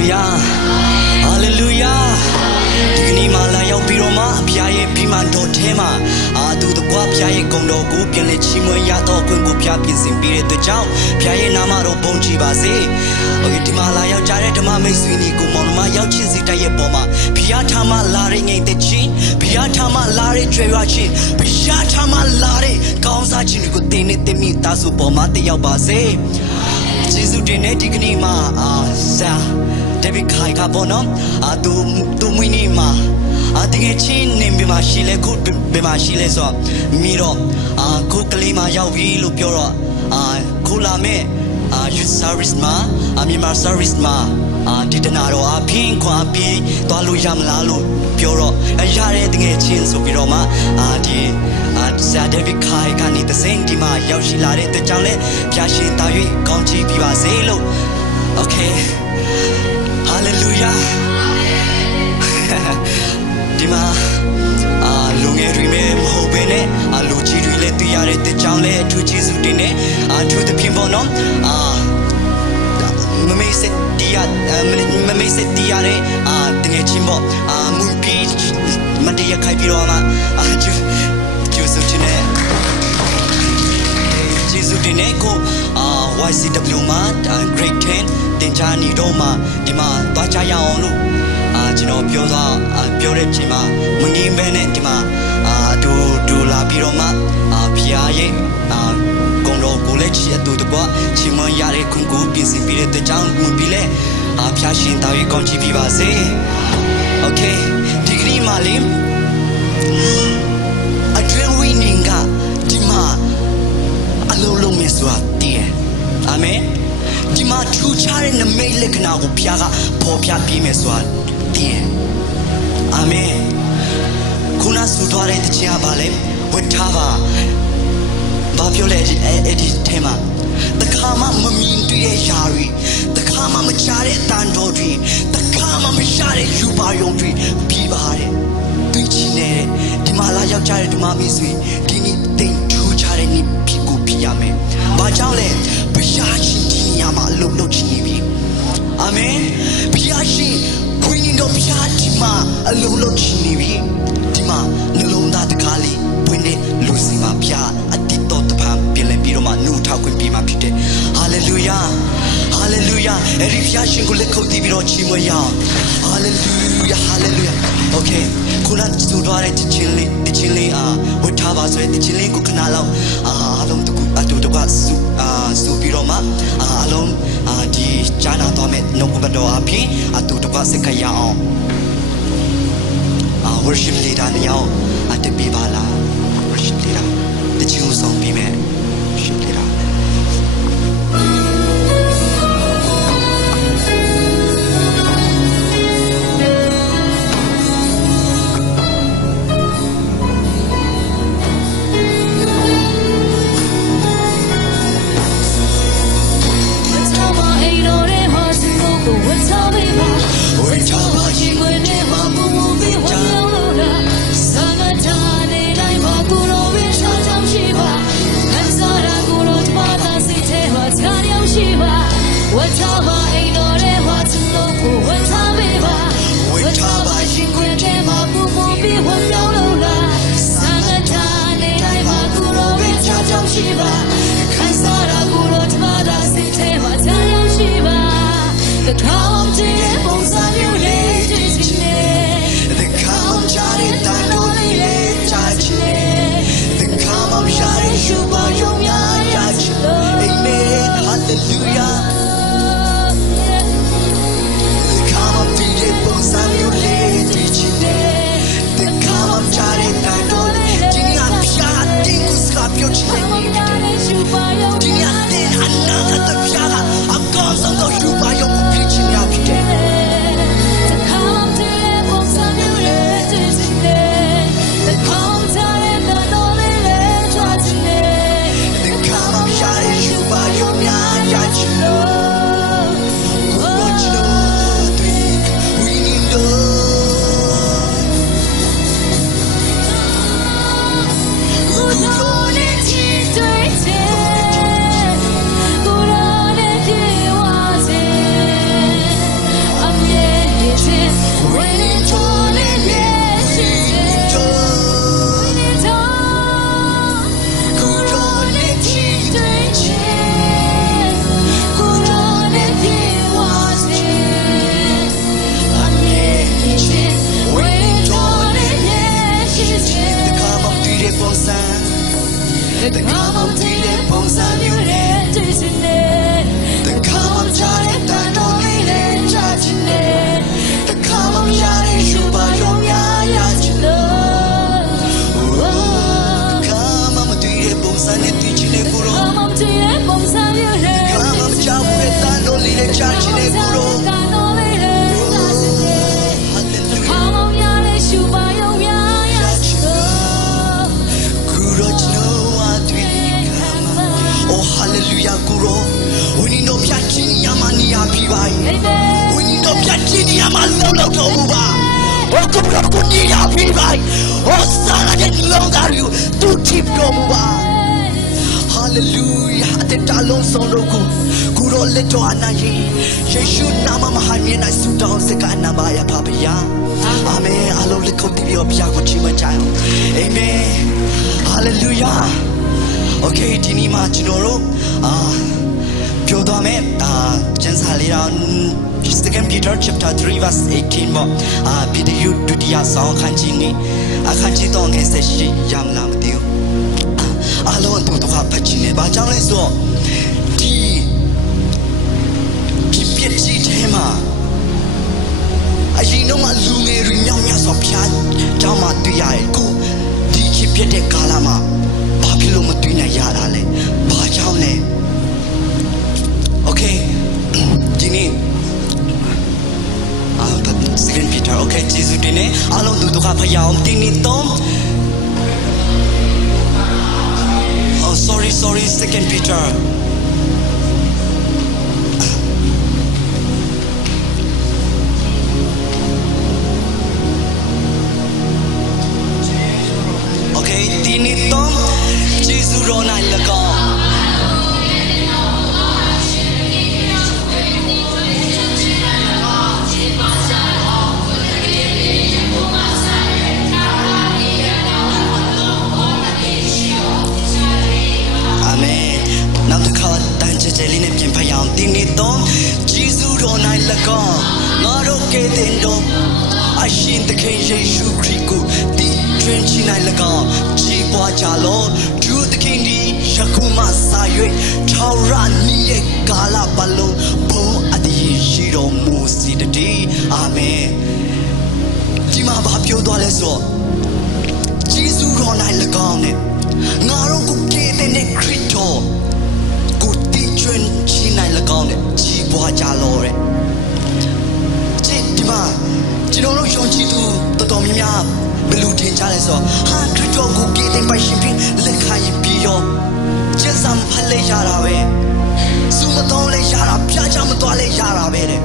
Hallelujah Hallelujah ဒီကနေ့မှလာရောက်ပြီးတော့မှဘုရားရဲ့ပြီးမှန်တော်ထဲမှာသူတကွာဘုရားရဲ့ဂုဏ်တော်ကိုပြန်လည်ချီးမွမ်းရတော့ခွင့်ကိုဘုရားပြင်ဆင်ပေးတဲ့အတွက်ကြောင့်ဘုရားရဲ့နာမတော်ဘုန်းကြီးပါစေ။ ဒီမှာလာရောက်ကြတဲ့ဓမ္မမိတ်ဆွေတွေကိုမောင်နှမရောက်ချင်းစီတိုက်ရဲ့ပေါ်မှာဘုရားထာမလာတဲ့ငြိမ်သက်ခြင်းဘုရားထာမလာတဲ့ကြွယ်ဝခြင်းဘုရားထာမလာတဲ့ကောင်းစားခြင်းတွေကိုတင်နေမိသားစုပေါ်မှာတက်ရောက်ပါစေ။ယေရှုတင်တဲ့ဒီကနေ့မှာဆာဒေးဗစ်ခိုင်ကပေါ်နော်သူမွေးနေ့မှာတကယ်ချင်းနေပြမရှိလဲခုပြမရှိလဲဆိုမီတော့ခုကလေးမှာရောက်ပြီလို့ပြောတော့ခုလာမဲ့youth service မှာမြန်မာ service မှာဒီတနာတော့အဖင်းခွာပြီးသွားလို့ရမလားလို့ပြောတော့ရတဲ့တကယ်ချင်းဆိုပြီးတော့မှဒီဆရာဒေးဗစ်ခိုင်ကနေတစင်းဒီမှာရောက်ရှိလာတဲ့အတွက်ကြောင့်လဲဖျားရှင်တာ၍ကောင်းချီးပြီးပါစေလို့ Okay Hallelujah ဒီမှာလူငယ်တွေမဲ့မဟုတ်ဘဲနဲ့လူကြီးတွေလည်းတွေ့ရတဲ့အတွက်ကြောင့်လဲအထူးကျေးဇူးတင်တယ်အထူးသဖြင့်ပေါ့နော်မမေ့စတရားတဲ့တကယ်ချင်းပေါ့မူပြီးမတရားခိုင်ပြီးတော့မှကျေးဇူးတင်တယ်ကျေးဇူးတင်တယ်ကိုYCW မှာ grade 10တင်ချာနေတော့မှဒီမှာသွားကြရအောင်လို့ကျွန်တော်ပြောတဲ့ချိန်မှာမငင်းဘဲနဲ့ဒီမှာဒူလာပြီးတော့မှဖျားရဲ့ကုံတော်ကိုလည်းချီအတူတကွချီမွန်ရတဲ့ခွန်ကိုပြင်ဆင်ပြီးတဲ့ကြောင့်မူပြီးလဲဖျားရှင်တောင်းရကောင်းချီးပြီးပါစေ Okay ဒီကနေ့မှလေအတွင်းဝိနည်းကဒီမှာအလုံးလုံးမြတ်စွာတည်အာမင်ဒီမှာထူခြားတဲ့နမိတ်လက္ခဏာကိုဘုရားကပေါ်ပြပေးမယ်ဆိုတာတည်အာမင်ခုနဆူသွားတဲ့တရားပါလေဝတ်ထားပါဘာပြောလဲအဲ့ဒီထဲမှာတခါမှမမြင်တွေ့တဲ့ຢာတွေတခါမှမကြားတဲ့အတန်တော်တွေတခါမှမရှာတဲ့ယူပါယုံတွေပြီးပါတယ်တွေ့ချင်တဲ့ဒီမှာလာရောက်ကြတဲ့ဒီမှာမိတ်ဆွေဒီနေ့တိတ်ထူခြားတဲ့နေ့ဖြစ်ကိုဖြစ်ရမယ်ဘာကြောင့်လဲဘုရားရှင်ဒီညမှာအလုပ်လုပ်ချင်နေပြီအာမင်ဘုရားရှင်ခွင့်တော်ဘုရားဒီမှာအလုပ်လုပ်ချင်နေပြီဒီမှာနှလုံးသားတကားလေးပွင့်တဲ့လူစီမှာဘုရားအတိတ်တပံပြင်လဲပြီးတော့မှနှုတ်ထောက်ခွင့်ပေးမှာဖြစ်တယ်ဟာလေလုယာဟာလေလုယာအဲ့ဒီဘုရားရှင်ကိုလက်ခုပ်တီးပြီးတော့ချီးမွမ်းရအောင်ဟာလေလုယာဟာလေလုယာโอเคခုနစူသွားတဲ့တခြင်းလေးဝတ်ထားပါဆိုတဲ့တခြင်းလေးကိုခဏလောက်အလုံးတကူအတူတကွစူပြီးတော့မှအလုံးဒီဂျာနာတော်မဲ့နှုတ်ကပတော်အဖြစ်အတူတကွစက္ကရအောင်worship leader နေအောင်တပည့်ပါလား worship leader တခြင်းကိုဆောင်ပြီးမဲ့ worship leader Hallelujah မှာလုံလောက်တော်မူပါဟောကိုရောကိုညီရပြီးပါဟောစားရတဲ့လုံသားတွေကိုသူထိတော်မူပါဟာလေလုယာတဲ့တလုံးစုံတို့ကိုကိုရောလက်တော်အနာယေရှုနာမမဟာမြင်နိုင်ဆုတောင်းစကားနာပါရပါဗျာအာမင်အလုံးလက်ကိုတည်ပြီးတော့ဘုရားကိုချီးမွမ်းကြအောင်အာမင်ဟာလေလုယာโอเคဒီနေ့မှာကျွန်တော်တို့ပြောတော့မယ်ကျမ်းစာလေးတော့ Second Peter chapter 3 verse 18မှာပြည်သူဒုတိယဆောင်ခန်းကြီးနေအခန်းကြီးတော့ငယ်ဆက်ရှိရမလားမသိဘူးအလုံးတို့တော့ဖတ်ချင်နေဘာကြောင့်လဲဆိုတော့ဒီပြည့်စည်တဲ့မှာအရင်တော့လူငယ်တွေမြောက်များစွာဖျားကြောင်းမှတွေ့ရတယ်ခုဒီချစ်ပြတဲ့ကာလမှာဘာဖြစ်လို့မတွေ့နိုင်ရတာလဲဘာကြောင့်လဲโอเคဒီနေ့Second Peter okay ကျေးဇူးတင်နေအားလုံးသူတို့ကဖျားအောင်တင်းနေတော့Oh sorry Second Peter Okay တင်းနေတော့ကျေးဇူးတော်နိုင်လကောလေးနဲ့ပြင်ဖျောင်းတင်းနေတော့ဂျေဇုတော်နိုင်လကောငါတို့ကဲတင်တော့အရှင်သခင်ယေရှုခရစ်ကိုတည်ထွင်ချနိုင်လကောကြီးပွားကြလောသူသခင်ဒီယခုမှစာ၍ထောက်ရနီးရဲ့ကာလပတ်လုံးဘုံအတည်ရှိတော်မူစီတည်းအာမင်ဒီမှာဘာပြောသွားလဲဆိုတော့ဂျေဇုတော်နိုင်လကောနဲ့ငါတို့ကိုကဲတင်တဲ့ခရစ်တော်ကျွန်းချီနိုင်လကောင်းနဲ့ကြီးပွားကြလောတဲ့ဒီမှာကျွန်တော်တို့ယုံကြည်သူတော်များများဘယ်လိုထင်ကြလဲဆိုတော့ဟာခရစ်တော်ကိုကြည်တင်ပိုင်ရှင်ပြီးလက်ခံပြီးရောကျမ်းစာဖတ်လိုက်ရတာပဲစုမတော်လဲရတာပြချမတော်လဲရတာပဲတဲ့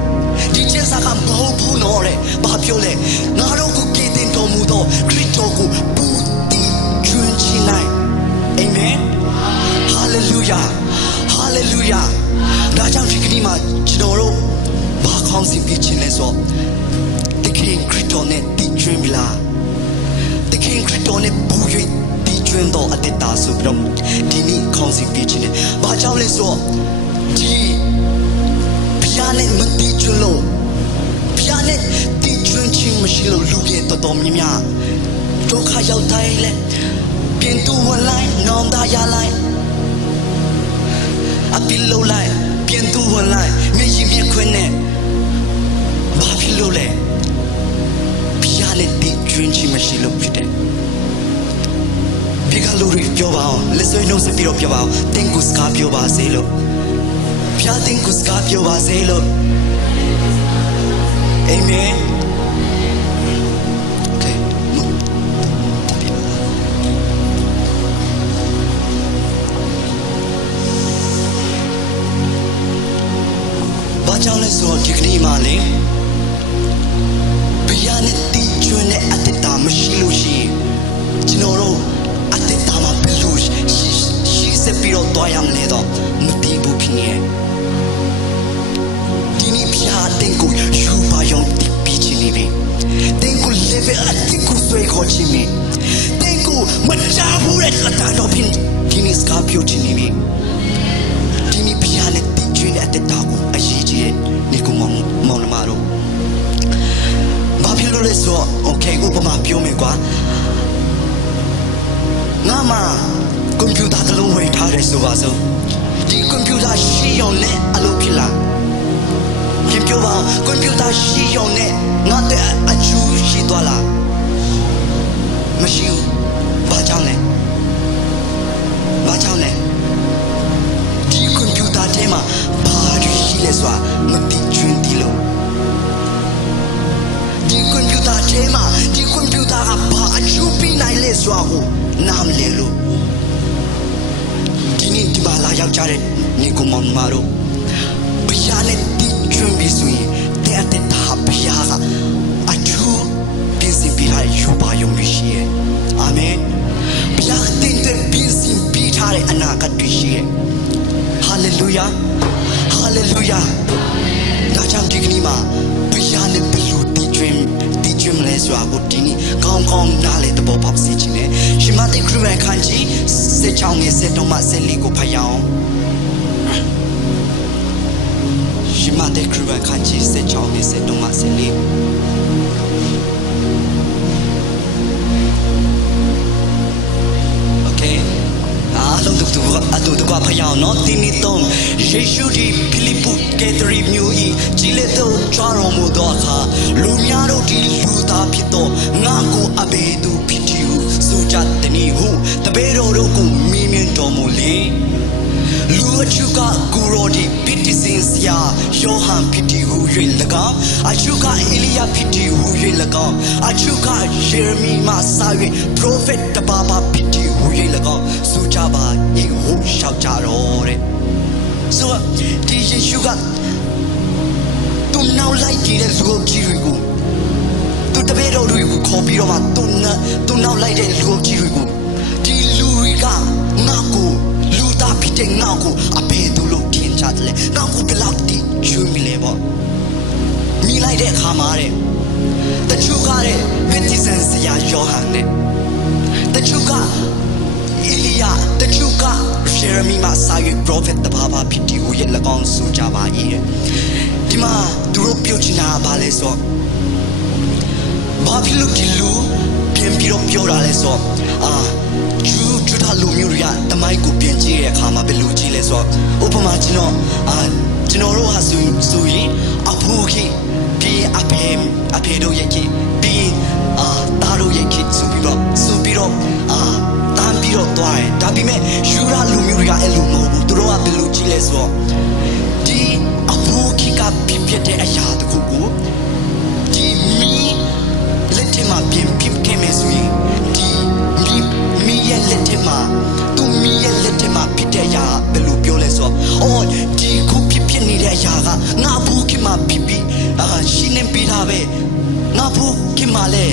ဒီကျမ်းစာကမဟုတ်ဘူးနော်တဲ့ဘာပြောလဲငါတို့ကိုကြည်တင်တော်မူသောခရစ်တော်ကိုပူတီကျွန်းချီနိုင်အာမင်ဟာလေလုယာHallelujah ဒါကြောင့်ဒီကနေ့မှာကျွန်တော်တို့ဘာကောင်းစီပြချင်လဲဆိုတခင်ခရစ်တော်နဲ့တည်ကျွင်းပြီလားတခင်ခရစ်တော်နဲ့ပူ၍တည်ကျွင်းတော်အတ္တဆိုပြီးတော့ဒီနေ့ကောင်းစီပြချင်တယ်ဘာကြောင့်လဲဆိုဒီဘုရားနဲ့မတည်ကျွင်းလို့ဘုရားနဲ့တည်ကျွင်းခြင်းမရှိလို့လူတွေတော်များများဒုက္ခရောက်တိုင်းလဲပြင်သူဝင်လိုက်နောင်တရလိုက်အပီလိုလိုက်ပြင်သူဝင်လိုက်မြည်ရင်မြခွင်းနဲ့ဘာဖြစ်လို့လဲဘုရားနဲ့တည်ကျွင်းခြင်းမရှိလို့ဖြစ်တယ်ဒီကလူတွေပြောပါအောင်လက်ဆွဲနှုတ်ဆက်ပြီးတော့ပြောပါအောင်တင်းကိုစကားပြောပါစေလို့ဘုရားတင်းကိုစကားပြောပါစေလို့အာမင်ကြောင့်လဲဆိုတော့ဒီကနေ့မှလေဘုရားနဲ့တည်ကျွန်းတဲ့အတ္တမရှိလို့ရှိရင်ကျွန်တော်တို့အတ္တမှာဘယ်လိုရှိစပြီးတော့တွားရမလဲတော့မသိဘူးဖြစ်နေဒီနေ့ဘုရားတင်ကိုယူပါရောတည်ပြီးချင်နေပြီတင်ကို level အတိကိုဆွဲခေါ်ချင်နေတင်ကိုမချဘူးတဲ့လက်တော်ဖြစ်ဒီနေ့စကားပြောချင်နေပြီဒီနေ့ဘုရားနဲ့တည်ကျွန်းတဲ့အတ္တကိုအရေးကြီးတဲ့ဒီကောင်မောင်နှမတို့ဘာဖြစ်လို့လဲဆိုတော့ okay ဥပမာပြောမယ်ကွာငါမှကွန်ပျူတာတစ်လုံးဝယ်ထားတယ်ဆိုပါစို့ဒီကွန်ပျူတာရှိရုံနဲ့အလုပ်ဖြစ်လားခင်ပြောပါကွန်ပျူတာရှိရုံနဲ့ငါတဲ့အကျိုးရှိသွားလားမရှိဘူးဘာကြောင့်လဲဒီကွန်ပျူတာထဲမှာဘာတွေရှိလဲဆိုတာမသိကျွန်းဒီလိုဒီကွန်ပျူတာထဲမှာဒီကွန်ပျူတာကဘာအကျိုးပေးနိုင်လဲဆိုတာကိုနားမလည်လို့ဒီနေ့ဒီမှာလာရောက်ကြတဲ့ညီကောင်မတို့ဘုရားနဲ့တည်ကျွန်းပြီးဆိုရင်တဲ့အတ္တဘုရားက ကိုဒီနေ့ကောင်းကောင်းနားလေသဘောပေါက်စေချင်တယ်ရှင်မသိခရစ်ဝင်ခန်းကြီးစစ်ချောင်းငယ်စစ်တုံးမှစစ်လီကိုဖတ်ရအောင်ရှင်မသိခရစ်ဝင်ခန်းကြီးစစ်ချောင်းငယ်စစ်တုံးမှစစ်လီအတူတူကဖျောင်းနော်တင်းနီတုံးယေရှုဒီဖိလိပ္ပုကက်သရီမျိုးဤကြီးလက်တော်ချာတော်မူသောအခါလူများတို့ဒီလူသားဖြစ်သောငါကိုအဘယ်သူဖြစ်သည်ဟုဆိုကြသည်ဟုတပည့်တော်တို့ကိုမြင်မြင်တော်မူလေလူအချို့ကကိုရောဒီပိတ္တိစင်ဆရာယောဟန်ဖြစ်သည်ဟု၍၎င်းအချို့ကအေလိယဖြစ်သည်ဟု၍၎င်းအချို့ကယေရမိမှစ၍ပရောဖက်တပါးပါဖြစ်သည်ဟု၍၎င်းဆိုကြပါ၏ဟုရှောက်ကြတော့တဲ့ဆိုတော့ဒီယေရှုကသူနောက်လိုက်ကြည့်တဲ့လူအုပ်ကြီးတွေကိုသူတပည့်တော်တွေကိုခေါ်ပြီးတော့မှသူနောက်လိုက်တဲ့လူအုပ်ကြီးတွေကိုဒီလူတွေကငါ့ကိုလူသားဖြစ်တဲ့ငါ့ကိုအဘယ်သူလို့ထင်ကြတယ်လဲငါ့ကိုဘယ်လောက်တိကျွေးမိလဲပေါ့မိလိုက်တဲ့အခါမှာတဲ့တချို့ကတဲ့ဗက်တီဇန်ဆရာယောဟန်နဲ့တချို့ကအေလိယတချို့ကယေရမိမှစာရွက်ပရောဖက်တပါးပါဖြစ်ဒီကိုရဲ့၎င်းဆိုကြပါ၏တဲ့ဒီမှာသူတို့ပြောချင်တာဘာလဲဆိုဘာဖြစ်လို့ဒီလူပြန်ပြီးတော့ပြောတာလဲဆိုကျူတာလူမျိုးတွေကတမိုင်းကိုပြန်ကြည့်တဲ့အခါမှာဘယ်လိုကြည့်လဲဆိုဥပမာကျွန်တော်တို့ဟာဆိုရင်အဖိုးကြီးပြီးအဖေတို့ရဲ့ကြီးပြီးတားတို့ရဲ့ကြီးဆိုပြီးတော့တန်းပြီးတော့သွားတယ်ဒါပေမဲ့ယူရာလူမျိုးတွေကအဲ့လိုမဟုတ်ဘူးသူတို့ကဘယ်လိုကြည့်လဲဆိုတော့ဒီအဖိုးကြီးကပြစ်တဲ့အရာတခုကိုဒီမီလက်ထမှာပြင်ပြခဲ့မယ်ဆိုရင်ဒီမီရဲ့လက်ထမှာသူမီရဲ့လက်ထမှာဖြစ်တဲ့အရာဘယ်လိုပြောလဲဆိုတော့ဒီခုဖြစ်နေတဲ့အရာကငါဘူးခင်မှာဖြစ်ပြီးရှင်းနေပြီးတာပဲငါဘူးခင်မှာလဲ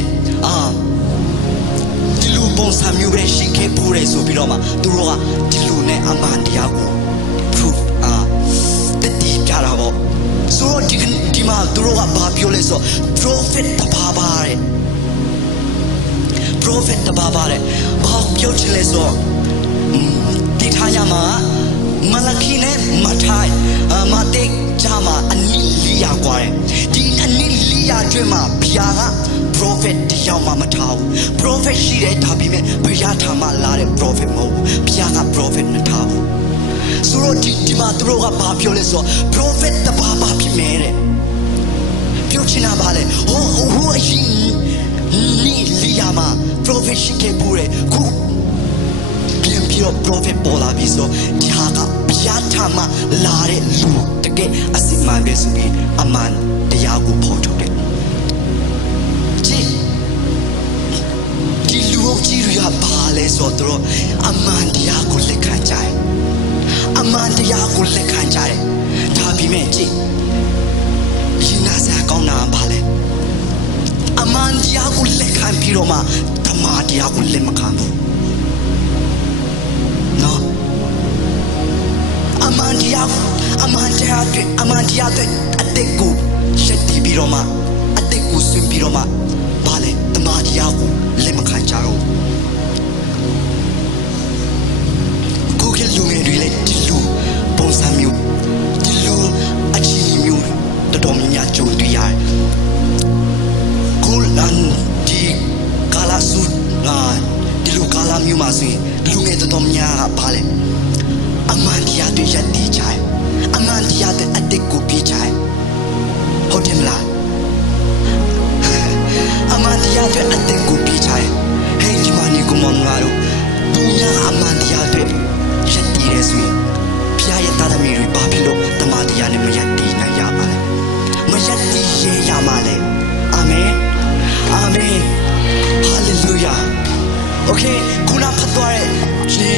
ဒီလူပုံစံမျိုးပဲရှိခဲ့ပူရဲဆိုပြီးတော့မှသူတို့ကဒီလူနဲ့အမှန်တရားကို proof တတိကြတာပေါ့ဆိုတော့ဒီမှာသူတို့ကဘာပြောလဲဆို prophet တပါးပါတဲ့ prophet တပါးပါတဲ့ဘာပြောချင်လဲဆိုဒီထားရမှာမလခိနဲ့မထိုင်မတိတ်ကြမှာအနိလီယာကွာတယ်ဒီအနိလီယာကျွဲမှာဘုရားက prophet တယောက်မှမထားဘူး prophet ရှိတယ်ဒါပေမဲ့ဘုရားထာမလာတဲ့ prophet မဟုတ်ဘူးဘုရားက prophet မထားဘူးဆိုတော့ဒီမှာသူတို့ကဘာပြောလဲဆိုတော့ prophet တပါးပါဖြစ်မယ်တဲ့ပြောချင်တာပါလေဟိုအရင်နိလီယာမှာ prophet ရှိခဲ့ဘူးတဲ့ခုပြန်ပြီးတော့ prophet ပေါ်လာပြီဆိုဒီဟာကဘုရားထာမလာတဲ့လူတကယ်အစစ်မှန်ပဲဆိုပြီးအမှန်တရားကိုဖော်ထုတ်တယ်ဒီလူအုပ်ကြီးတွေကဘာလဲဆိုတော့အမှန်တရားကိုလက်ခံကြတယ်အမှန်တရားကိုလက်ခံကြတယ်ဒါပေမဲ့ကြည့်ရင်နာစရာကောင်းတာဘာလဲအမှန်တရားကိုလက်ခံပြီးတော့မှဓမ္မတရားကိုလက်မခံဘူးနော်အမှန်တရားတွေအတိတ်ကိုရှက်တီးပြီးတော့မှအတိတ်ကိုဆွင်ပြီးတော့မှဘာလဲဓမ္မတရားကိုလက်မခံကြတော့ကိုကလူငယ်တွေလည်းဒီလူပုံစံမျိုးဒီလူအချီမျိုးတော်များများကြုံတွေ့ရတယ်ကိုလန်ဒီကာလာစုဒီလူကာလာမျိုးမှာဆိုရင်လူငယ်တော်များကဘာလဲအမှန်တရားတွေရည်တည်ကြတယ်အမှန်တရားတွေအတိတ်ကိုပြကြတယ်ဟုတ်တယ်မလားအမှန်တရားတွေအတိတ်ကိုပြကြတယ်ဟဲ့ဒီမနီကိုမငါတို့သူများအမှန်တရားတွေရည်တည်ရဲဆိုရင်ဘုရားရဲ့တာသမီတွေဘာဖြစ်လို့တမန်တရားနဲ့မရည်တည်နိုင်ရပါလဲမရည်တည်ရရမှာလဲအာမင်အာမင်ဟာလေလုယာโอเคခုနဖတ်သွားတဲ့ဒီ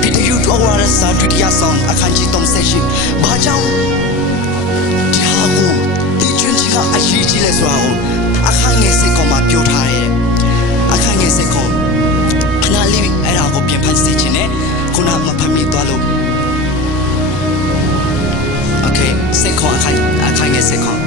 ဗီဒီယိုတော့ရစာဒုတိယဆောင်အခန်းကြီး38ဘာကြောင့်ဒီဟာကိုဒီကျွန်းကြီးကအရေးကြီးလဲဆိုတာကိုအခန်းငယ်စိတ်ကောင်မှာပြောထားတယ်အခန်းငယ်စိတ်ကောင်ခဏလေးအဲ့ဒါကိုပြန်ဖတ်စေချင်တယ်ခုနမဖတ်မိသွားလို့โอเคစိတ်ကောင်အခန်းငယ်စိတ်ကောင်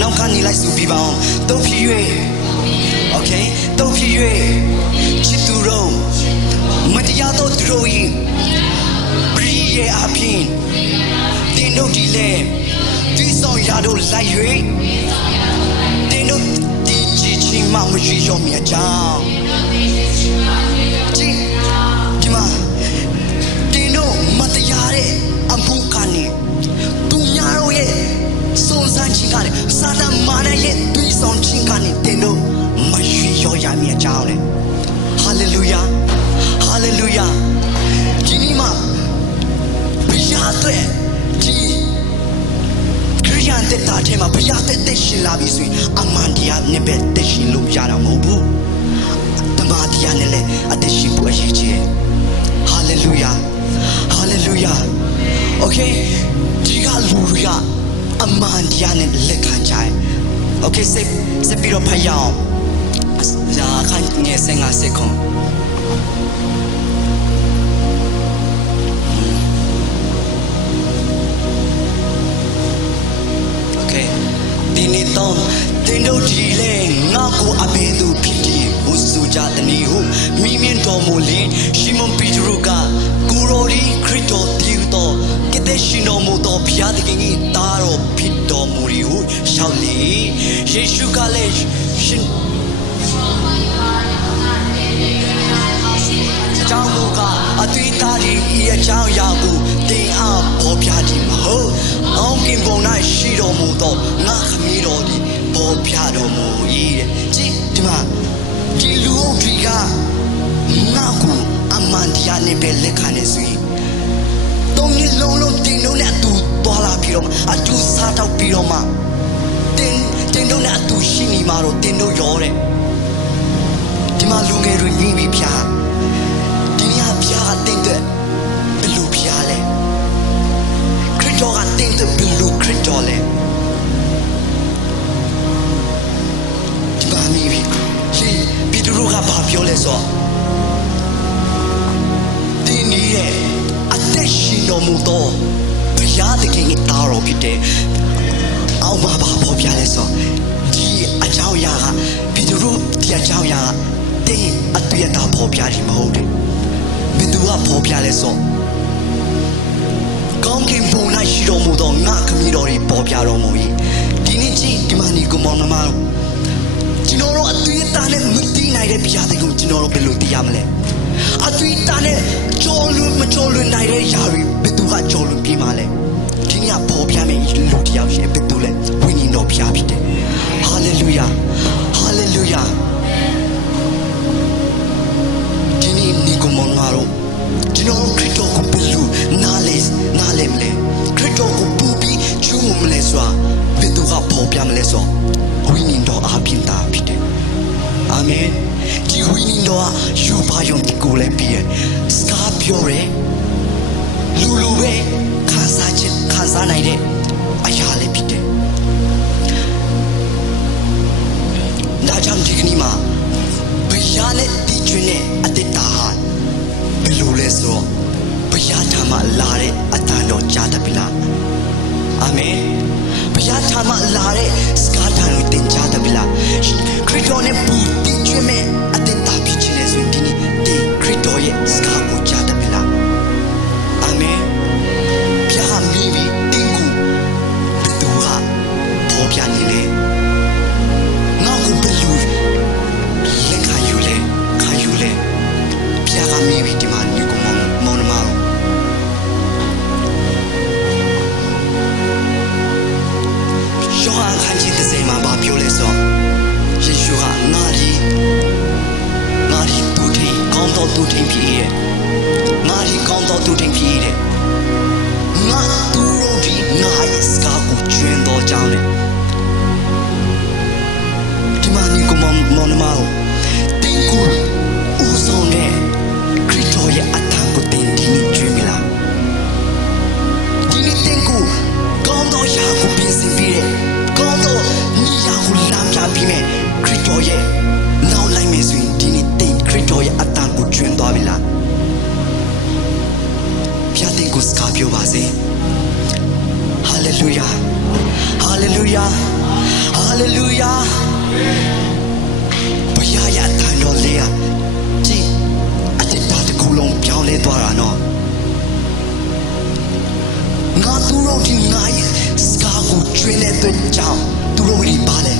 နောက်ကနေလိုက်စုပြီးပါအောင်တုံးဖြစ်၍โอเคတုံးဖြစ်၍ချစ်သူတို့မတရားသောသူတို့၏ပရိယေအပြင်တင်တို့ဒီလေဒီဆောင်ရတို့လိုက်၍တင်တို့ဒီချီချင်းမှမရွေရောမြတ်ကြောင်းဒီမှာတင်တို့မတရားတဲ့အမှုကနေသူများတို့ရဲ့စုံစမ်းခြင်းကနေစာတန်မာနရဲ့တွေးဆောင်ခြင်းကနေတင်တို့မရွေရောရမြတ်ကြောင်းလေဟာလေလုယာဟာလေလုယာဒီနေ့မှာဘုရားတဲ့ဒီခရိယန်တဲ့တာထဲမှာဘုရားတဲ့ရှင်လာပြီဆိုရင်အမှန်တရားနဲ့ပဲတဲ့ရှင်လို့ရတာမဟုတ်ဘူးတမန်တရားနဲ့လည်းအသက်ရှင်ဖို့အရေးကြီးတယ်ဟာလေလုယာဟာလေလုယာโอเคဒီကလူတွေကအမှန်တရားနဲ့လက်ခံကြတယ်โอเคစပြီးတော့ဖတ်ရအောင်ညာခန့်ငယ်50စက္ကွန်ဒီနေ့တော့တင်တို့ဒီလေငါကိုအဘယ်သူဖြစ်တယ်ဘုစုကြတနည်းဟုမိမြင်တော်မူလင်ရှီမွန်ပီတရုကကိုရိုဒီခရစ်တော်တည်တော်ကတဲ့ရှင်တော်မူသောဘုရားသခင်၏သားတော်ဖြစ်တော်မူ၏ဟုရှောက်လေယေရှုကလည်းရှင်ကြောင့်လူကအသွေးသားဒီဤအကြောင်းအရာကိုတင်အားပေါ်ပြခြင်းမဟုတ်အောင်ကင်ပုံ၌ရှိတော်မူသောငါခမည်းတော်သည်ပေါ်ပြတော်မူ၏တဲ့ကြည့်ဒီမှာဒီလူအုပ်ကြီးကငါကိုအမှန်တရားနဲ့ပဲလက်ခံနေစီတုံးကြီးလုံးလုံးတင်လုံးနဲ့အတူသွားလာပြီးတော့အတူစားတော့ပြီးတော့မှတင်လုံးနဲ့အတူရှိနေမှာတော့တင်တို့ရောတဲ့ဒီမှာလူငယ်တွေညီးပြီးဖျားဒီညဖျားတင်တဲ့ဘလူဖျားလဲခရစ်တော်ကတင်တဲ့ဘလူခရစ်တော်လဲဒီမှာမိပြီရှင်ပီတရုကဘာပြောလဲဆိုတင်းကြီးရဲ့အသက်ရှင်တော်မူသောဘုရားသခင်၏သားတော်ဖြစ်တဲ့အောက်မှာဘာပေါ်ပြလဲဆိုဒီအကြောင်းအရာကပီတရုဒီအကြောင်းအရာတင်းအတွေ့အကြုံပေါ်ပြတယ်မဟုတ်တယ်ဘယ်သူကပေါ်ပြလဲဆိုကောင်းကင်ဘုံ၌ရှိတော်မူသောငါခမည်းတော်၏ပေါ်ပြတော်မူ၏ဒီနေ့ကြည့်ဒီမှာနေကိုမောင်နှမတို့ကျွန်တော်တို့အတွေ့အကြုံနဲ့မသိနိုင်တဲ့ဘုရားသခင်ကိုကျွန်တော်တို့ဘယ်လိုသိရမလဲအတွေ့အကြုံနဲ့ကြော်လွန်မကြော်လွန်နိုင်တဲ့ຢာတွေဘယ်သူကကြော်လွန်ပြီးမှလဲဒီနေ့ပေါ်ပြမယ်လူတယောက်ရှင်ဘယ်သူလဲဝိညာဉ်တော်ဘုရားဖြစ်တယ်ဟာလေလုယာဟာလေလုယာဒီကမောင်မာရောကျွန်တော်ခရစ်တော်ကိုဘယ်လိုနားလဲမလဲခရစ်တော်ကိုပူပြီးချူမလဲဆိုတာဘယ်သူကပေါ်ပြမလဲဆိုဝိညာဉ်တော်အပြင်တာဖြစ်တယ်အာမင်ဒီဝိညာဉ်တော်ယူပါယုံဒီကိုလည်းပြီးရဲ့စကားပြောရဲလူပဲခံစားနိုင်တဲ့အရာလည်းဖြစ်တယ်ဒါကြောင့်ဒီကနေ့မှာဘုရားနဲ့တည်ကျွင်းတဲ့အတ္တဟာဘယ်လိုလဲဆိုတော့ဘုရားထံမှလာတဲ့အတန်တော်ကြားတတ်ပြီလားအာမင်ဘုရားထံမှလာတဲ့စကားတန်ကိုသင်ကြားတတ်ပြီလားခရစ်တော်နဲ့ပူတည်ကျွင်းမဲ့အတ္တဖြစ်ခြင်းလဲဆိုရင်ဒီနေ့သင်ခရစ်တော်ရဲ့စကားကိုကြားတတ်ပြီလားအာမင်ဘုရားမိမိတင်ကိုဘယ်သူကပေါ်ပြနေလဲငါ့ကိုဘယ်လိုလက်ခံယူလဲခံယူလဲဘုရားကမိမိဒီမှာနေကိုမောင်နှမယောဟန်ခန်းကြီးတစ်စိမ်မှာပြောလဲဆိုယေရှုကငါဒီသူထိန်ကောင်းတော်သူထိန်ဖြစ်ရဲ့ငါဒီကောင်းတော်သူထိန်ဖြစ်ရဲ့ငါသူတို့ဒီငါရဲ့စကားကိုကျွမ်းတော်ကြောင်းလေဒီမှာနေကိုမောင်နှမတင်ကိုဦးဆောင်တဲ့ခရစ်တော်ရဲ့အတန်ကိုတင်ဒီနေ့ကျွမ်းပြီလားဒီနေ့တင်ကိုကောင်းတော်ရာကိုပြင်ဆင်ပြီးတဲ့ကောင်းတော်ညီရာကိုလမ်းပြပြီးမဲ့ခရစ်တော်ရဲ့နောက်လိုက်မယ်ဆိုရင်ဒီနေ့တင်ခရစ်တော်ရဲ့အတန်ကိုကျွမ်းသွားပြီလားဘုရားတင်ကိုစကားပြောပါစေဟာလေလုယာဟာလေလုယာ Hallelujah ဘုရားရဲ့အတန်တော်လေးဟာကြည်အတ္တတစ်ခုလုံးပြောင်းလဲသွားတာနော်ငါသူတို့ဒီငါရဲ့စကားကိုကျွေးနေတဲ့ကြောင့်သူတို့ဒီပါလေ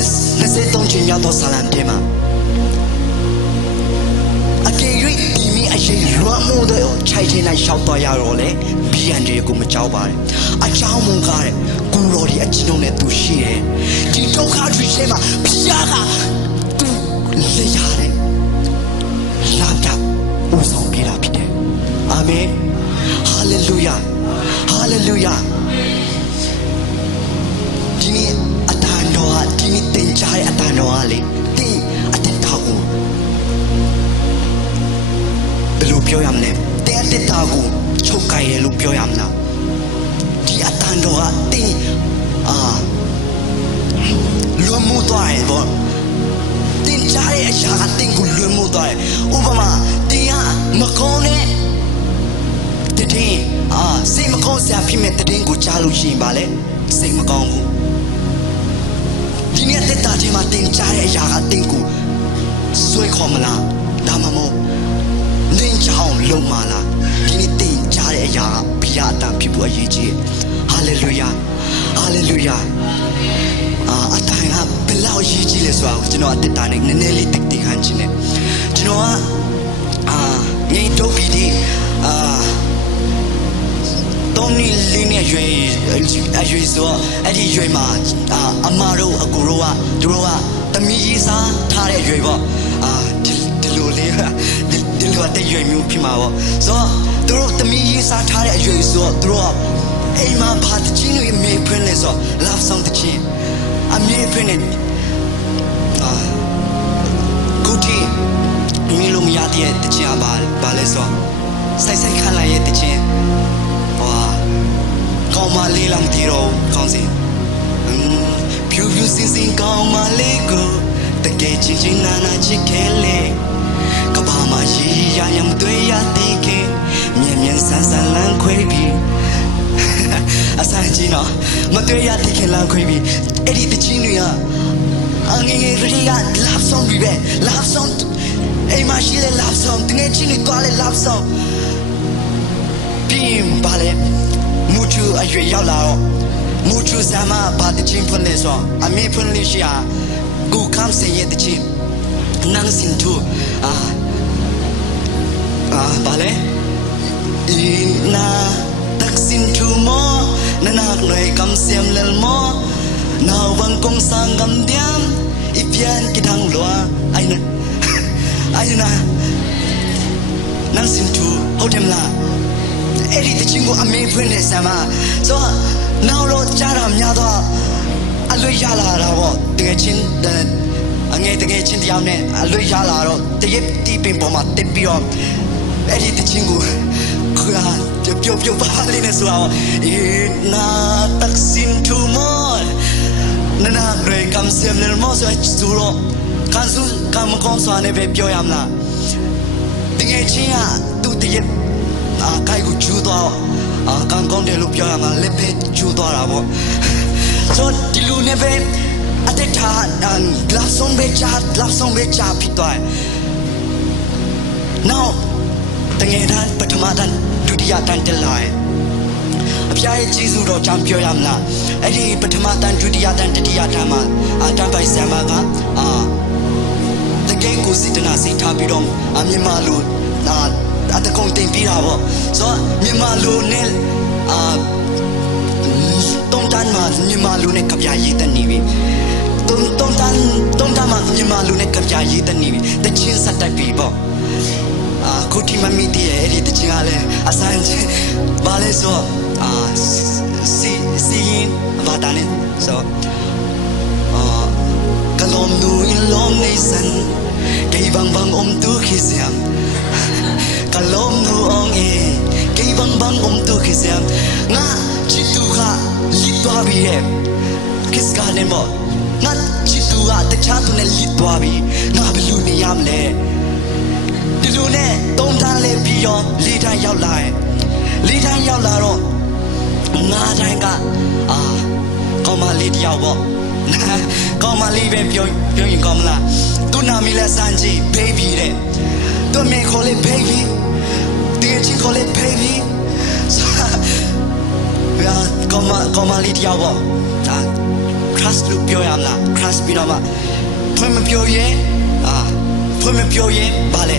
23ချိန်ရောက်တော့ဆာလံပြေမှာအကယ်၍ဒီမိအရေးလွမ်းမိုးတဲ့ခြိုက်ချင်းလိုက်ရှောက်သွားရတော့လေဘီယန်တွေကိုမကြောက်ပါနဲ့အချောင်းမုန်းကားတဲ့ကိုတော်ဒီအချင်းလုံးနဲ့သူရှိတယ်ဒီဒုက္ခတွေထဲမှာဘုရားကသူလက်ရတယ်လာတာဦးဆောင်ပြတာဖြစ်တယ်အာမင်ဟာလေလုယာဟာလေလုယာဒီနေ့အတန်တော်ဟာဒီနေ့တင်ကြတဲ့အတန်တော်ဟာလေတင်အတ္တကိုဘယ်လိုပြောရမလဲတဲ့အတ္တကိုချုပ်ကိုင်ရလို့ပြောရမလားဒီအတန်တော်ဟာတင်လွန်မှုသွားတယ်ပေါ့တင်ကြတဲ့အရာကတင်ကိုလွန်မှုသွားတယ်ဥပမာတင်ကမကောင်းတဲ့တင်စိတ်မကောင်းစရာဖြစ်မဲ့တင်ကိုကြားလို့ရှိရင်ပါလေစိတ်မကောင်းဘူးဒီနေ့တက်တာဒီမှာတင်ကြတဲ့အရာကတင်ကိုဆွဲခေါ်မလားဒါမှမဟုတ်နင်းချောင်းလုံးမလားဒီနေ့တင်ကြတဲ့အရာကဘုရားအတန်ဖြစ်ဖို့အရေးကြီးဟာလေလုယာဟာလေလုယာအတန်ကဘယ်လောက်ရေးကြီးလဲဆိုတာကိုကျွန်တော်အတက်တာနဲ့နည်းနည်းလေးတိတ်တိတ်ဟန်ချင်တယ်ကျွန်တော်ကငိတ်တော့ပြီးဒီတုံးနီလေးနဲ့ရွေဆိုအဲ့ဒီရွေမှာအမတို့အကူတို့ကသူတို့ကတမီးရေးစားထားတဲ့ရွေပေါ့ဒီလိုလေးဒီလိုတဲ့ရွေမျိုးဖြစ်မှာပေါ့ဆိုတော့သူတို့တမီးရေးစားထားတဲ့အရွေဆိုတော့သူတို့ကအိမ်မှာဘာတချင်းတွေမေးဖွင့်လဲဆိုတော့ love song တချင်းအမေဖွင့်နေကိုတီမီလိုမရတဲ့တချင်းဘာလဲဆိုစိုက်ခါလာရဲ့တချင်းကောင်းမလေးလောင်တီတော့ကောင်းစင်ဖြူစင်ကောင်းမလေးကိုတကယ်ချင်းနာနာချစ်ခဲလေကဘာမရှိရရမတွေ့ရတဲ့ခင်မြင်ဆန်းဆန်းလန်းခွေးပြီးအဆိုင်ကြီးနော်မတွေ့ရတဲ့ခင်လန်းခွေးပြီးအဲ့ဒီတချင်းတွေကအငယ်ငယ်တွေက love song တွေပဲ love song အိမ်မှာရှိတဲ့ love song တကယ်ချင်းတွေတွားလေ love song ပြီးပါလေမူချူအရွယ်ရောက်လာတော့မူချူဆာမဘာတချင်းဖွင့်လဲဆိုအမေဖွင့်လို့ရှိရာကိုကမ်းစင်ရဲ့တချင်းနန်းစင်တူဘာလဲနာတက်စင်တူမောနာနာလွယ်ကမ်စမ်လလမောနာဝန်ကုံစံဂမ်ဒျမ်အပြန်ကိဒန်းလွာအိုင်နာနန်းစင်တူဟုတ်တယ်မလားအဲ့ဒီတချင်းကိုအမေဖွင့်နေစမ်းပါဆိုတော့နောက်တော့ကြားတာများတော့အလွတ်ရလာတာပေါ့တကယ်ချင်းအငယ်တကယ်ချင်းတရားနဲ့အလွတ်ရလာတော့တရက်တီးပင်ပေါ်မှာတက်ပြီးတော့အဲ့ဒီတချင်းကိုပြောပါလေးနဲ့ဆိုတော့နာတက်စင်တူမောနာရေကမ်စမ်လမောဆိုတော့ကန်စုကမကောင်းစွာနဲ့ပဲပြောရမလားတကယ်ချင်းကသူတရက်ကိုက်ကိုကျူတော့ကန်ကောင်းတယ်လို့ပြောရမှာလက်ပဲကျူသွားတာပေါ့ဆိုဒီလူနဲ့ပဲအတက်တာလာဆုံးပဲချဖြစ်သွားနောက်တကယ်တမ်းပထမတန်းဒုတိယတန်းတက်လာအပြားရဲ့ကျေးဇူးတော်ကြောင့်ပြောရမလားအဲ့ဒီပထမတန်းဒုတိယတန်းတတိယတန်းမှာတန်းပိုင်ဆံမကတကယ်ကိုစိတ်တနာစိတ်ထားပြီးတော့မြန်မာလူအတကုံတင်ပြီးတာပေါ့ဆိုတော့မြန်မာလူနဲ့တုံးတန်းမှာမြန်မာလူနဲ့ကပြရေးတနေပြီတုံးတန်းမှာမြန်မာလူနဲ့ကပြရေးတနေပြီတချင်းစက်တိုက်ပြီပေါ့ခုတီမမီတီရဲ့အဲ့ဒီတချင်းကလည်းအစမ်းချင်းဘာလဲဆိုစီရင်ဘာတန်းလဲဆိုကလုံးဒူအင်လုံးနေစန်ကေဘန်းဘန်းတူခိစယမ်kalom nu ong e kei bang tu kisam nga chitu kha litwa bi he kis ka ne mo nga chitu ga ta cha tu ne litwa bi nga blu ni yam le di lu ne tong tan le bi yo li tan yauk la lo ငါးတိုင်းက ကောင်းမလေးတယောက်ပေါ့ကောင်းမလေးပဲပြောရင်ကောင်းမလားသူနာမည်လဲစမ်းကြည့် baby တဲ့သူမေခေါ်လေ baby တကယ်ချင်းခေါ်လေ baby ကောင်းမလေးတယောက်ပေါ့ဒါ crush လို့ပြောရမလား crush ပြီးတော့မှဖွင့်မပြောရင်ဘာလဲ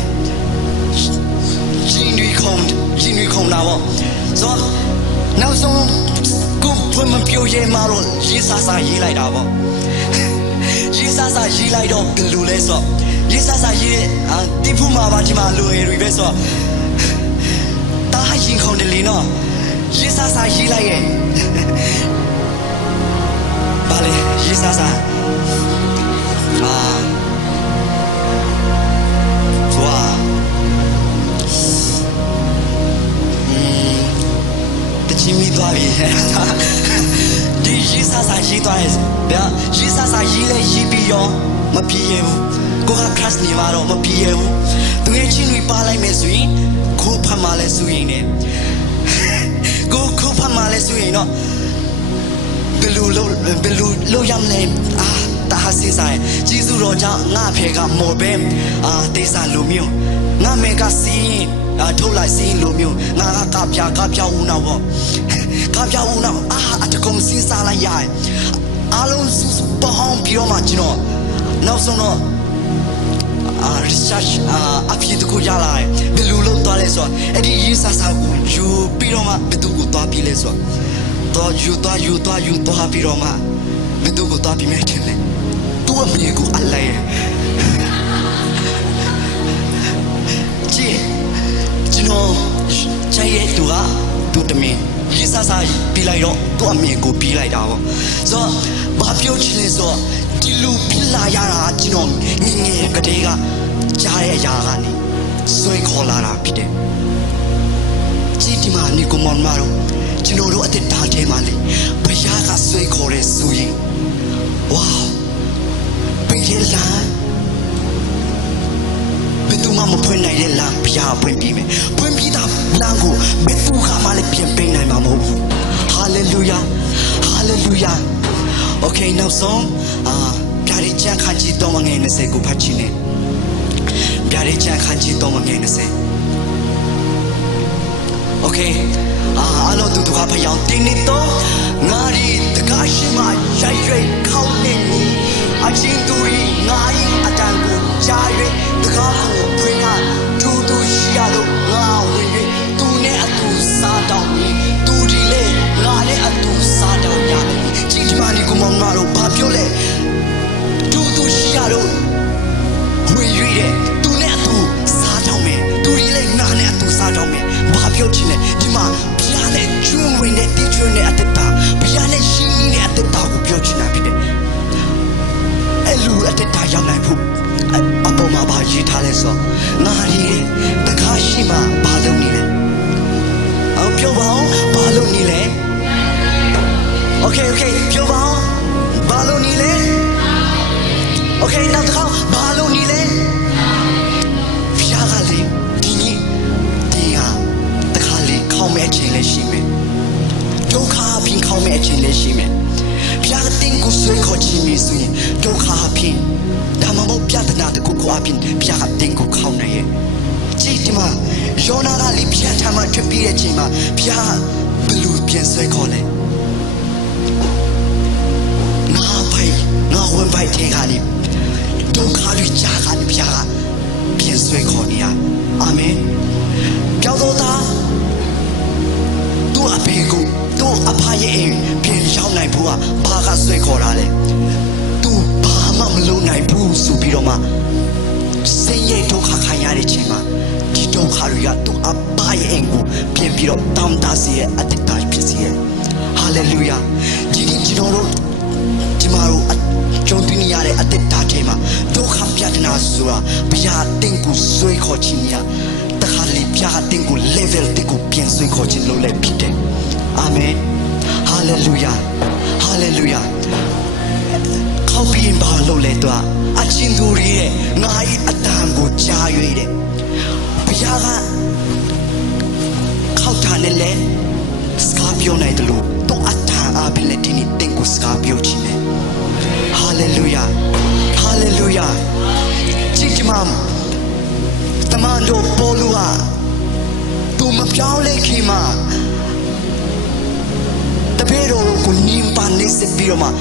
ရင်တွေခုန်တာပေါ့ဆိုနောက်ဆုံးကိုဖွင့်မပြောရင်မလို့ရေးစားရေးလိုက်တာပေါ့ရေးစားရေးလိုက်တော့ဘယ်လိုလဲဆိုရေးစားရေးတိဖူးမှာပါဒီမှာလူတွေပဲဆိုတားရင်ခုန်တယ်လေနော်ရေးစားရေးလိုက်ရဲ့ဘာလဲရေးစားဝါတချီမီသွားပြီဒီရေးစားရေးသွားရဲ့ဗျာရေးစားရေးလဲရေးပြီးရောမပြေရဘူးကိုက crush နေမှာတော့မပြေရဘူးသူရဲ့ချင်းတွေပါလိုက်မယ်ဆိုရင်ခိုးဖတ်မှလဲဆိုရင်နဲ့ကိုခိုးဖတ်မှလဲဆိုရင်တော့ဘယ်လိုရမလဲတာဟာစီဆိုင်ကျေးဇူးတော်ကြောင့်ငါဖေကမော်ပဲတေးစာလိုမျိုးငါမေကစီးထုတ်လိုက်စီးလိုမျိုးငါကပြဦးနောက်ပေါ့ကပြဦးနောက်အတကုံစီးစားလိုက်ရအားလုံးစုပေါင်းပြီးတော့မှကျွန်တော်နောက်ဆုံးတော့research အဖြစ်တကူရလာတယ်ဘယ်လိုလုပ်သွားလဲဆိုတော့အဲ့ဒီရေးစားကိုယူပြီးတော့မှဘယ်သူကိုသွားပြီးလဲဆိုတော့ယူသွားပြီးတော့မှဘယ်သူကိုသွားပြီးမဲထင်လဲသူ့အမေကိုအလဲကြည့်ကျွန်တော်ချဲရဲ့သူတမင်ရေးစားပြီးလိုက်တော့သူ့အမေကိုပြီးလိုက်တာပေါ့ဆိုတော့ဘာပြောချင်လဲဆိုတော့ဒီလူဖြစ်လာရတာကျွန်တော်ငငယ်ကလေးကကြားရဲ့အရာကနေဆွဲခေါ်လာတာဖြစ်တယ်ကြည့်ဒီမှာနေကိုမောင်မတို့ကျွန်တော်တို့အသက်တာထဲမှာလေဘုရားကဆွဲခေါ်တဲ့ဆိုရင်ဝါဘယ်လားဘယ်သူမှမဖွင့်နိုင်တဲ့လမ်းဘုရားဖွင့်ပြီးမယ်ဖွင့်ပြီးတာလမ်းကိုဘယ်သူမှလည်းပြင်ပေးနိုင်မှာမဟုတ်ဘူးဟာလေလုယာโอเคနောက်ဆုံးဗျာဒိတ်ချမ်းခန်းကြီးတော့ငယ်20ကိုဖတ်ချင်တယ်ဗျာဒိတ်ချမ်းခန်းကြီးတော့ငယ်20โอเคအားလုံးသူကဖျောင်းတင်းနေတော့ငါဒီတကားရှိမှရိုက်ရွက်ခေါင်းနေနီအချင်းသူရီငါဤအတန်ကိုကြားရွက်တကားကိုဖွင့်ဟာသူရှိရလို့ငါဝင်၍သူနဲ့အတူစားတောင်းပြီးသူဒီလေငါနဲ့အတူစားတောင်းရတယ်ကြည့်ဒီမှာဒီကမောင်မတို့ဘာပြောလဲသူရှိရလို့ဝင်၍တဲ့သူနဲ့အတူစားတောင်းမယ်သူဒီလေငါနဲ့အတူစားတောင်းမယ်ဘာပြောချင်လဲဒီမှာဘုရားနဲ့ကျွန်းဝင်တဲ့တိကျွန်းနဲ့အတ္တဘုရားနဲ့ရှင်းနေတဲ့တ္တကိုပြောချင်တာဖြစ်တယ်အဲ့လူအတ္တရောက်နိုင်ဖို့အပေါ်မှာဘာရေးထားလဲဆိုငါရီတကားရှိမှဘာလုပ်နေလဲအောင်ပြောပါဦးဘာလုပ်နေလဲโอเคပြောပါဦးဘာလုပ်နေလဲโอเคနောက်တစ်ခါဘာလုပ်နေလဲဘုရားကလေဒီနေ့ဒီဟာတခါလေခေါင်းမဲ့အချိန်လည်းရှိမယ်ဒုက္ခအပြင်ခေါင်းမဲ့အချိန်လည်းရှိမယ်ဘုရားတင်ကိုဆွေးခေါ်ချင်ပြီဆိုရင်ဒုက္ခအပြင်ဒါမှမဟုတ်ပြဿနာတခုခုအပြင်ဘုရားကတင်ကိုခေါင်းနိုင်ရဲ့ကြည့်ဒီမှာယောနာကလေဘုရားထံမှာထွက်ပြေးတဲ့အချိန်မှာဘုရားဘယ်လိုပြန်ဆွဲခေါ်လဲငါဝင်ပိုက်တဲ့ခါလေးဒုက္ခတွေကြားကနေဘုရားကပြန်ဆွဲခေါ်နေရအာမင်ကြောက်တော့တာသူ့အဖေကိုသူ့အဖရဲ့အိမ်ပြန်ရောက်နိုင်ဖို့ကဘာကဆွဲခေါ်တာလဲသူဘာမှမလုပ်နိုင်ဘူးဆိုပြီးတော့မှစင်ရဲ့ဒုက္ခခံရတဲ့ချိန်မှာဒီဒုက္ခတွေကသူ့အဖရဲ့အိမ်ကိုပြန်ပြီးတော့တောင်းတစီရဲ့အတ္တဖြစ်စီရဲ့ဟာလေလုယာဒီကျွန်တော်တို့ဒီမှာတော့ကျုံတွေ့နေရတဲ့အတ္တထဲမှာဒုက္ခပြဒနာဆိုတာဘုရားတင်ကိုဆွဲခေါ်ခြင်းရတခါလေဘုရားတင်ကို level တင်ကိုပြန်ဆွဲခေါ်ခြင်းလို့လည်းဖြစ်တယ်အာမင်ဟာလေလုယာခေါ်ပြီးဘာလို့လဲတော့အချင်းသူတွေရဲ့ငါ၏အတန်ကိုကြားရွေးတယ်ဘုရားကခေါက်တာနဲ့လဲစကားပြောနိုင်တယ်လို့သူ都阿谈阿比勒蒂尼定古斯卡表情呢。哈利路亚，哈利路亚，姐姐们，他们都保罗啊，都没漂亮去嘛。特别罗古尼巴内斯比罗嘛，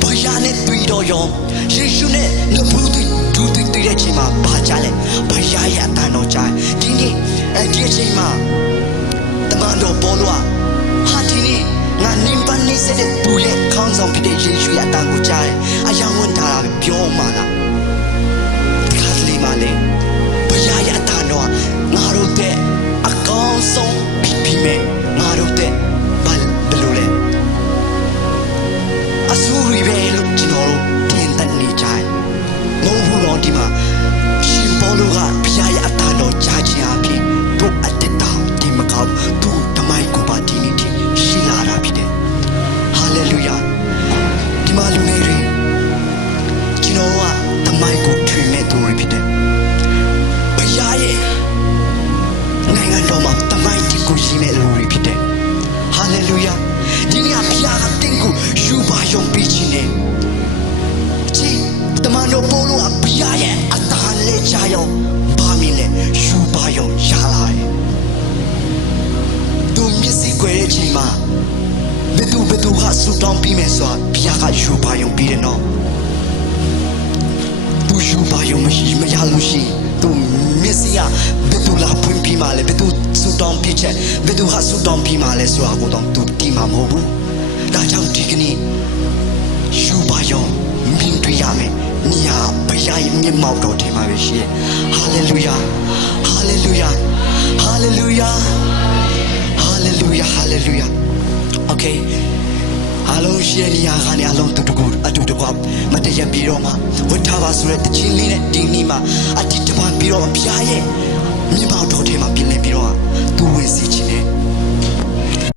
不要呢对到哟，耶稣呢那不对的去嘛，巴家嘞，不要呀谈到家，今天姐姐嘛，他们都保罗啊，哈今天那尼巴内斯的不也康上比的耶稣呀谈过家嘞，啊要问他表嘛啦，卡里嘛嘞，不要呀谈到啊，我都得啊康上比me，我都得。အဆူရီပဲလို့ကျွန်တော်တို့ထင်တတ်နေကြတယ်။မဟုတ်ဘူးတော့ဒီမှာရှင်ဘောလိုကဘုရားရဲ့အတန်တော်ကြားခြင်းအပြင်တို့အတ္တတာဒီမကောက်သူ့တမိုင်းကိုပါဒီနေ့ထိရှိလာတာဖြစ်တယ်။ဟာလေလုယာ။ဒီမှာလူငယ်တွေကျွန်တော်ကတမိုင်းကိုထွင်မဲ့သူတွေဖြစ်တယ်။ဘုရားရဲ့နိုင်ငံတော်မှာတမိုင်းဒီကိုရှိမဲ့လူတွေဖြစ်တယ်။ဟာလေလုယာ။ဒီနေ့ဘုရားကတင့်ကိုယူပါယုံပြီးခြင်းနဲ့ကြည်တမန်တော်ပေါလုအဘုရားရဲ့အတန်လေးချရောဘာမင်းလဲယူပါယုံရလာတယ်သူမျက်စိကွယ်တဲ့ချိန်မှာဘယ်သူကဆူတောင်းပြီးမယ်ဆိုတာဘုရားကယူပါယုံပြီးတယ်နော်သူယူပါယုံမရှိမရလို့ရှိသူမျက်စိကဘယ်သူလာဖွင့်ပြီးမှလဲဘယ်သူဆူတောင်းပြီးချက်ဘယ်သူကဆူတောင်းပြီးမှလဲဆိုတာကိုတော့သူဒီမှာမဟုတ်ဘူးဒါကြောင့်ဒီကနေ့ယူပါယောမြင်တွေ့ရမယ်။နေရာဘုရားရဲ့မျက်မှောက်တော်ထဲမှာပဲရှိတယ်။ဟာလေလုယာ။ဟာလေလုယာ။ဟာလေလုယာ။ဟာလေလုယာ။ဟာလေလုယာ။ Okay အားလုံးရှိတဲ့နေရာကနေအလုံးတူတကွမတရပြီးတော့မှဝတ်ထားပါဆိုတဲ့တခြင်းလေးနဲ့ဒီနေ့မှာအတိတပံပြီးတော့ဘုရားရဲ့မျက်မှောက်တော်ထဲမှာပြင်နေပြီးတော့သူဝင်စီခြင်းနဲ့